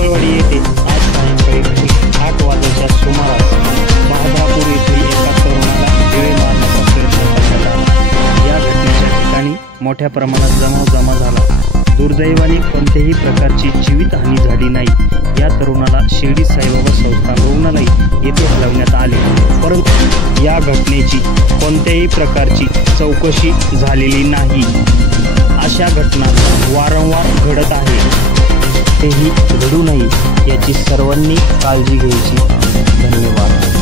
पिंपळवाडी येथे आज सायंकाळी 8 वाजताच्या सुमारास बहादरापूर येथील एका तरुणाला जिवे मारण्याचा प्रयत्न करण्यात आला। या घटनेच्या ठिकाणी मोठ्या प्रमाणात जमाव झाला। दुर्दैवाने कोणत्याही प्रकारची जीवितहानी झाली नाही। या तरुणाला शिर्डी साईबाबा संस्थान रुग्णालय येथे हलवण्यात आले, परंतु या घटनेची कोणत्याही प्रकारची चौकशी झालेली नाही। अशा घटना वारंवार घडत आहेत, तेही घडू नये याची सर्वांनी काळजी घ्यायची। धन्यवाद।